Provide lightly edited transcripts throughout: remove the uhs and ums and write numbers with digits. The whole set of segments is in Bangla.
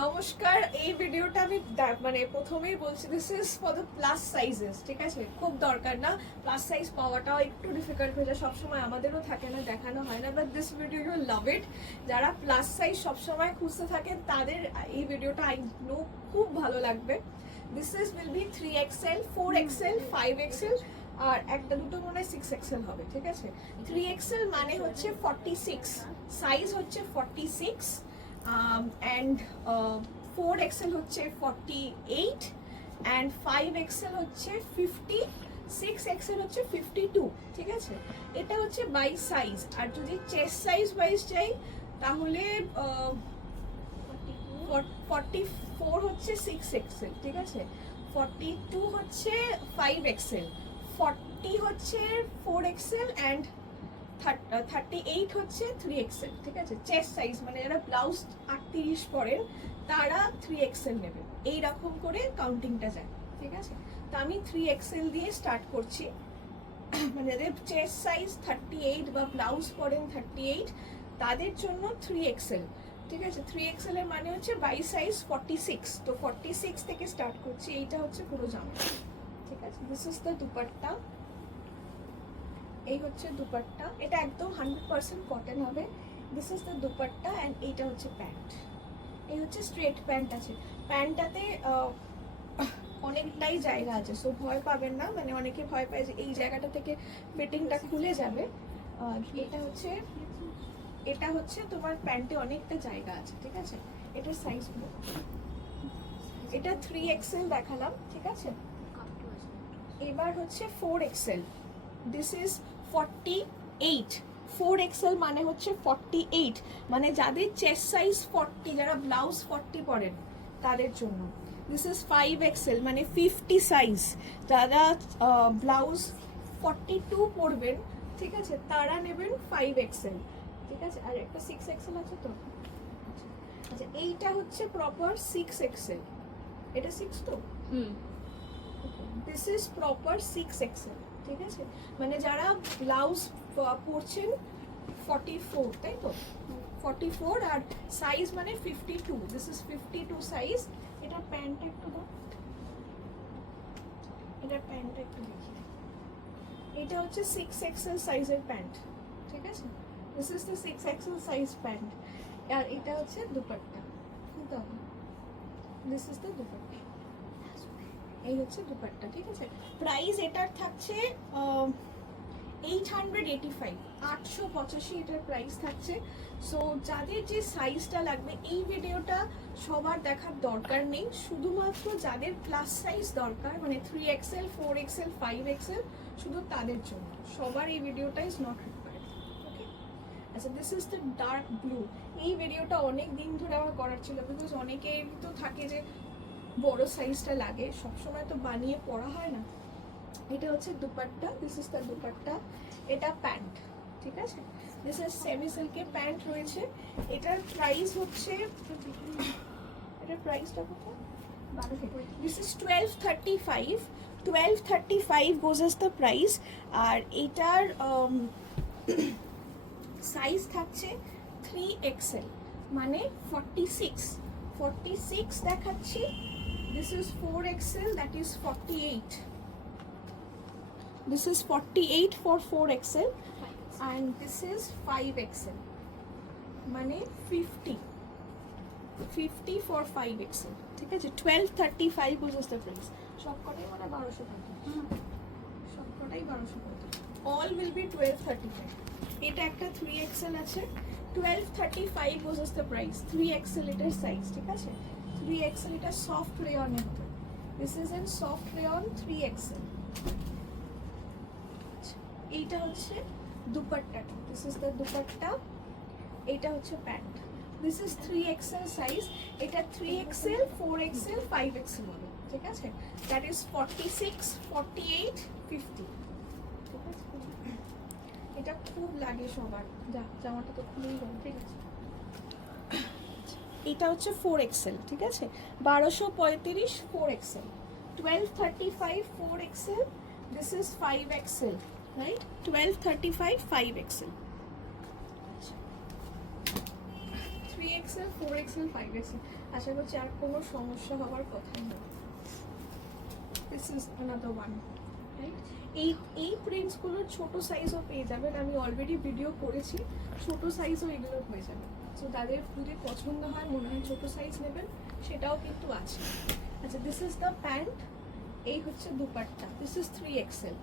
নমস্কার, এই ভিডিওটা আমি মানে প্রথমেই বলছি this is for the plus sizes, ঠিক আছে? খুব দরকার না, প্লাস সাইজ পাওয়াটাও একটু ডিফিকাল্ট হয়ে যায়, সবসময় আমাদেরও থাকে না, দেখানো হয় না, but this video you love it. যারা প্লাস সাইজ সবসময় খুঁজতে থাকেন তাদের এই ভিডিওটা আই নো খুব ভালো লাগবে। This is will be 3XL, 4XL, 5XL আর একটা দুটো মনে হয় 6XL হবে, ঠিক আছে? 3XL মানে হচ্ছে 46, সাইজ হচ্ছে 46 and 4XL হচ্ছে 48 and 5XL হচ্ছে 50, 6XL হচ্ছে 52, ঠিক আছে? এটা হচ্ছে বাই সাইজ। আর যদি চেস্ট সাইজ ওয়াইজ চাই তাহলে 44 হচ্ছে 6XL, ঠিক আছে? 42 হচ্ছে 5XL, 40 হচ্ছে 4XL and 38 হচ্ছে 3XL, ঠিক আছে? চেস্ট সাইজ মানে যারা ব্লাউজ 38 পরেন তারা 3XL নেবেন, এইরকম করে কাউন্টিংটা যায়, ঠিক আছে? তো আমি 3XL দিয়ে স্টার্ট করছি। মানে যাদের চেস্ট সাইজ 38 বা ব্লাউজ পরেন 38 তাদের জন্য 3XL, ঠিক আছে? 3XL এর মানে হচ্ছে বাই সাইজ 46, তো 46 থেকে স্টার্ট করছি। এইটা হচ্ছে পুরো জামা, ঠিক আছে? দিস ইজ দ্য দুপাট্টা, এই হচ্ছে দুপাট্টা, এটা একদম 100% কটন হবে। This is the dupatta and এইটা হচ্ছে প্যান্ট। এই হচ্ছে স্ট্রেট প্যান্ট আছে, প্যান্টটাতে অনেকটাই জায়গা আছে, সো ভয় পাবেন না। মানে অনেকে ভয় পায় যে এই জায়গাটা থেকে ফিটিংটা খুলে যাবে। এটা হচ্ছে তোমার প্যান্টে অনেকটা জায়গা আছে, ঠিক আছে? এটার সাইজগুলো, এটা 3XL দেখালাম, ঠিক আছে? এবার হচ্ছে 4XL, দিস ইজ 48, 4XL মানে হচ্ছে 48, মানে যাদের চেস্ট সাইজ 40, যারা ব্লাউজ 40 পরেন তাদের জন্য। দিস ইজ 5XL মানে 50 সাইজ, যারা ব্লাউজ 42 পরবেন, ঠিক আছে, তারা নেবেন 5XL, ঠিক আছে? আর একটা 6XL আছে তো, আচ্ছা এইটা হচ্ছে প্রপার 6XL, এটা 6 তো, দিস ইজ প্রপার 6XL, ঠিক আছে? মানে যারা ব্লাউজ পরছেন 44, তাই তো? 44 আর সাইজ মানে 52, দিস ইজ 52 সাইজ। এটা প্যান্টটা একটু দাও, এটা প্যান্টটা একটু দেখি। এটা হচ্ছে 6XL সাইজের প্যান্ট, ঠিক আছে? This is the 6XL size pant. আর এটা হচ্ছে dupatta, this is the dupatta, এই হচ্ছে দুপাট্টা, ঠিক আছে? প্রাইস এটার থাকছে 885, 885 এটার প্রাইস থাকছে। সো যাদের যে সাইজটা লাগবে, এই ভিডিওটা সবার দেখার দরকার নেই, শুধুমাত্র যাদের প্লাস সাইজ দরকার, মানে 3XL, 4XL, 5XL, শুধু তাদের জন্য। সবার এই ভিডিওটা ইজ নট রিকোয়ার্ড, ওকে? আচ্ছা, this is the dark blue. এই ভিডিওটা অনেক দিন ধরে আমার করার ছিল, বিকজ অনেকের তো থাকে যে বড় সাইজটা লাগে, সবসময় তো বানিয়ে পরা হয় না। এটা হচ্ছে dupatta, this is the dupatta, এটা প্যান্ট, ঠিক আছে? দিস ইজ সেমি সিল্কের প্যান্ট রয়েছে। এটার প্রাইস হচ্ছে, এটার প্রাইসটা কত? This is 1235, 1235 goes as the price. আর এটার সাইজ থাকছে 3XL মানে 46 দেখাচ্ছি। This is 4XL, that is 48. This is 48 for 4XL and this is 5XL. মানে 50 for 5XL, ঠিক আছে? 1235 was the price. সবকটাই মানে 1200 টাকা, সবকটাই 1200 টাকা। All will be 1235. এটা একটা 3XL আছে, 1235 was the price. 3XL এটার সাইজ, ঠিক আছে? 3XL, এটা সফট রেয়নে হবে। This is an soft rayon 3XL। এইটা হচ্ছে দুপাট্টাটা, দিস ইজ দ্য দুপাট্টা, এইটা হচ্ছে pant. This is 3XL size, এটা 3XL, 4XL, 5XL হবে, ঠিক আছে? দ্যাট ইজ 46, 48, 50, ঠিক আছে? এটা খুব লাগে সবার, জামাটা তো খুবই ভালো, ঠিক আছে? এটা হচ্ছে 4XL, ঠিক আছে? 1235 4XL, 1235 4XL, this is 5XL, right? 1235 5XL, 3XL XL, 4XL, 5XL। আশা করছি আর কোনো সমস্যা হওয়ার কথাই না। This is another one, right? এই প্রিন্টসগুলোর ছোটো সাইজও পেয়ে যাবেন, আমি অলরেডি ভিডিও করেছি, ছোটো সাইজও এগুলো হয়ে যাবে। সো তাদের যদি পছন্দ হয়, মনে হয় ছোটো সাইজ নেবেন, সেটাও কিন্তু আছে। আচ্ছা, দিস ইজ দ্য প্যান্ট, এই হচ্ছে dupatta, this is 3XL,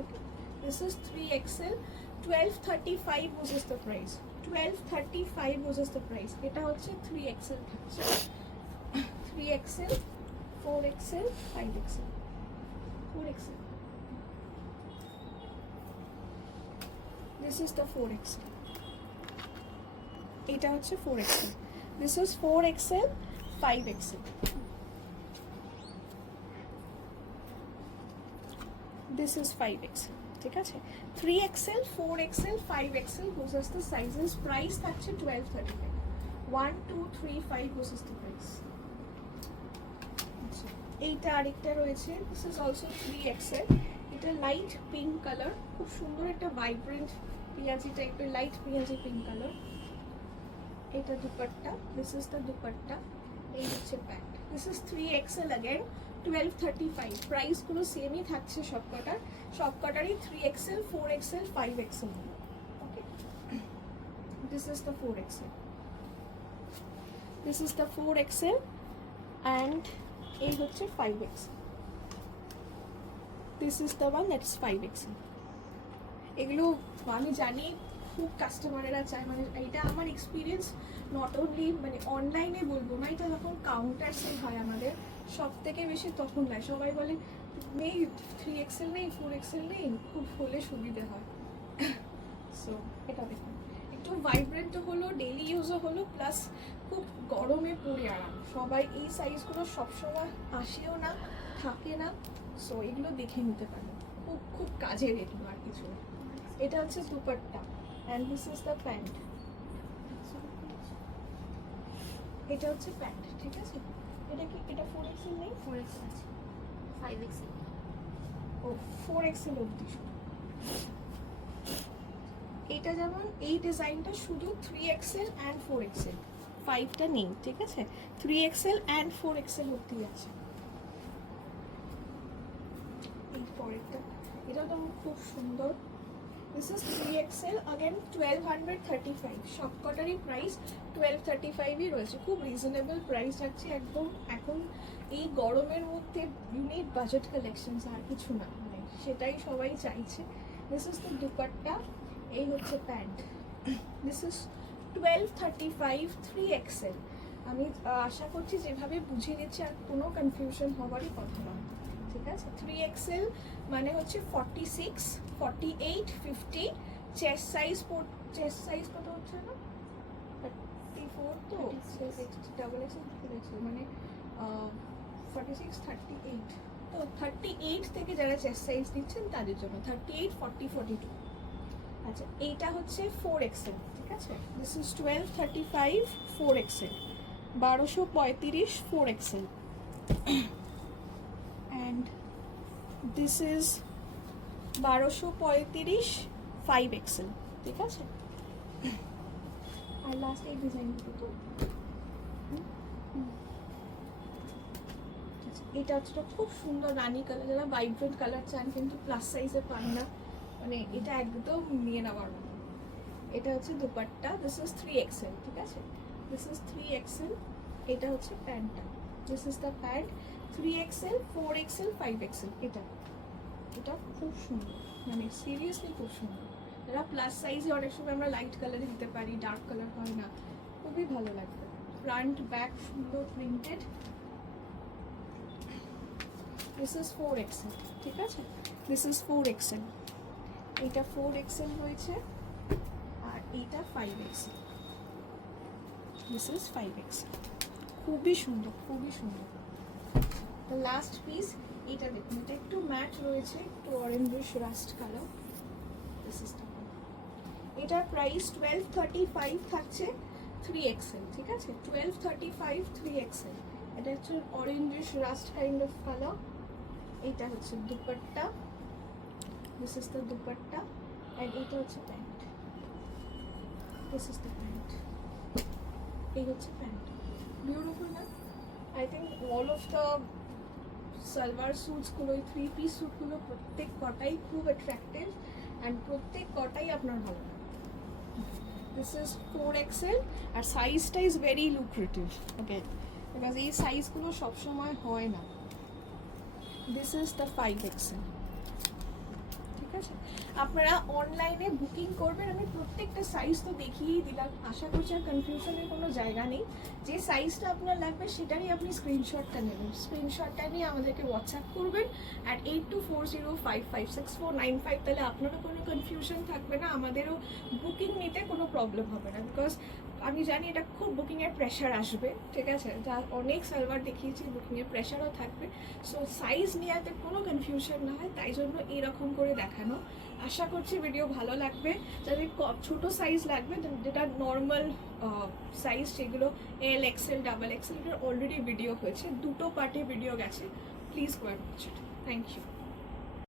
okay, this is 3XL, 1235 was is the price, 1235 was is the price। এটা হচ্ছে 3XL থাকছে, 3XL, 4XL, 5XL, 4XL, this is the 4XL, এটা হচ্ছে 4XL, this is 4XL, 5XL, this is 5XL, ঠিক আছে? 3XL, 4XL, 5XL বোঝাস the sizes, price থাকছে 1235, 1 2 3 5 বোঝাস the price। এইটা আরেকটা রয়েছে, this is also 3XL, এটা লাইট পিঙ্ক কালার, খুব সুন্দর একটা ভাইব্রেন্ট পিয়াজি টাইপের লাইট পিয়াজি পিঙ্ক কালার। এটা dupatta, this is the dupatta, এই হচ্ছে pant, this is 3XL again, 1235, price গুলো সেমই থাকছে সবকটারই 3XL, 4XL, 5XL, okay. this is the 4XL, this is the 4XL and এই হচ্ছে 5XL, this is the one that is 5XL। এগুলো আমি জানি খুব কাস্টমারেরা চায়, মানে এটা আমার এক্সপিরিয়েন্স, নট অনলি মানে অনলাইনে বলবো না, এটা যখন কাউন্টার সেল হয় আমাদের সব থেকে বেশি তখন নেয়, সবাই বলে নেই 3XL নেই, 4XL নেই, খুব হলে সুবিধে হয়। সো এটা দেখুন, একটু ভাইব্রেন্টও হলো, ডেইলি ইউজও হলো, প্লাস খুব গরমে পরে আরাম। সবাই এই সাইজগুলো সবসময় আসেও না, থাকে না, সো এগুলো দেখে নিতে পারেন, খুব খুব কাজের এগুলো, আর কিছু। এটা হচ্ছে dupatta and this is the pant, এটা হচ্ছে প্যান্ট, ঠিক আছে? এটা কি এটা 4XL নেই? 4XL আছে, 5XL, ও 4XL অবধি। এটা যেমন এই ডিজাইনটা শুধু 3XL and 4XL, 5টা নেই, ঠিক আছে? 3XL and 4XL অবধি আছে। এই পরেরটা, এটা তো খুব সুন্দর, this is 3XL again, 1235, সবকটারই price 1235ই রয়েছে, খুব রিজনেবল প্রাইস রাখছি একদম। এখন এই গরমের মধ্যে ইউনিক বাজেট কালেকশনস, আর কিছু না, মানে সেটাই সবাই চাইছে। দিস ইজ দ্য দুপাট্টা, এই হচ্ছে প্যান্ট, দিস ইজ 1235, 3XL। আমি আশা করছি যেভাবে বুঝিয়ে দিচ্ছি আর কোনো কনফিউশন হওয়ারই কথা নয়, ঠিক আছে? 3XL মানে হচ্ছে 46, 48, 50, চেস্ট সাইজ কত হচ্ছে না, 34 তো, ডাবল এক্সেল মানে 46, 38, তো 38 থেকে যারা চেস্ট সাইজ দিচ্ছেন তাদের জন্য 38, 40, 42। আচ্ছা, এইটা হচ্ছে 4XL, ঠিক আছে? This is 1235, 4XL, 1235, 4XL, and this is 1235, 5XL, ঠিক আছে? আর লাস্ট এই ডিজাইনটা তো এটা হচ্ছে খুব সুন্দর রানী কালার, যারা ভাইব্রেন্ট কালার চান কিন্তু প্লাস সাইজে পান না, মানে এটা একদম নিয়ে নেওয়ার মতো। এটা হচ্ছে দুপাট্টা, দিস ইজ 3XL, ঠিক আছে? দিস ইজ 3XL, এটা হচ্ছে প্যান্টটা, this is the pant, 3XL, 4XL, 5XL। এটা খুব সুন্দর, মানে সিরিয়াসলি খুব সুন্দর। যারা প্লাস সাইজে অনেক সময় আমরা লাইট কালারে দিতে পারি, ডার্ক কালার হয় না, খুবই ভালো লাগবে। ফ্রন্ট ব্যাক সুন্দর প্রিন্টেড, দিস ইজ 4XL, ঠিক আছে? দিস ইজ 4XL, এটা 4XL রয়েছে, আর এইটা 5XL, দিস ইজ 5XL। খুবই সুন্দর, খুবই সুন্দর। দ্য লাস্ট পিস, এটা দেখুন, এটা একটু ম্যাট রয়েছে, একটু orangish rust colour, this is the one. এটার প্রাইস 1235 থাকছে, 3XL, ঠিক আছে? 1235, 3XL। এটা হচ্ছে orangish rust kind of colour. এইটা হচ্ছে dupatta, this is the dupatta, and এটা হচ্ছে pant, this is the pant. এই হচ্ছে প্যান্ট, বিউটিফুল না? I think all of the salwar স্যুটসগুলো, এই 3 পিস স্যুটগুলো প্রত্যেক কটাই খুব অ্যাট্রাক্টিভ অ্যান্ড প্রত্যেক কটাই আপনার ভালো লাগে। দিস ইজ 4XL আর সাইজটা is very lucrative, okay, because এই সাইজগুলো সবসময় হয় না। This is the 5XL। ঠিক আছে, আপনারা অনলাইনে বুকিং করবেন, আমি প্রত্যেকটা সাইজ তো দেখিয়েই দিলাম, আশা করছি আর কনফিউশনের কোনো জায়গা নেই। যে সাইজটা আপনার লাগবে সেটারই আপনি স্ক্রিনশটটা নেবেন, স্ক্রিনশটটা নিয়ে আমাদেরকে হোয়াটসঅ্যাপ করবেন অ্যাট 8240556495, তাহলে আপনারও কোনো কনফিউশন থাকবে না, আমাদেরও বুকিং নিতে কোনো প্রবলেম হবে না, বিকজ আমি জানি এটা খুব বুকিংয়ের প্রেশার আসবে, ঠিক আছে, যা অনেক সার্ভার দেখিয়েছি বুকিংয়ের প্রেশারও থাকবে। সো সাইজ নেওয়াতে কোনো কনফিউশন না হয়, তাই জন্য এরকম করে দেখানো। আশা করছি ভিডিও ভালো লাগবে। যাদের ছোট সাইজ লাগবে, যেটা নর্মাল সাইজ, সেগুলো LXL, XXL, এটার অলরেডি ভিডিও হয়েছে, 2 পার্টে ভিডিও গেছে, please go and watch it. Thank you.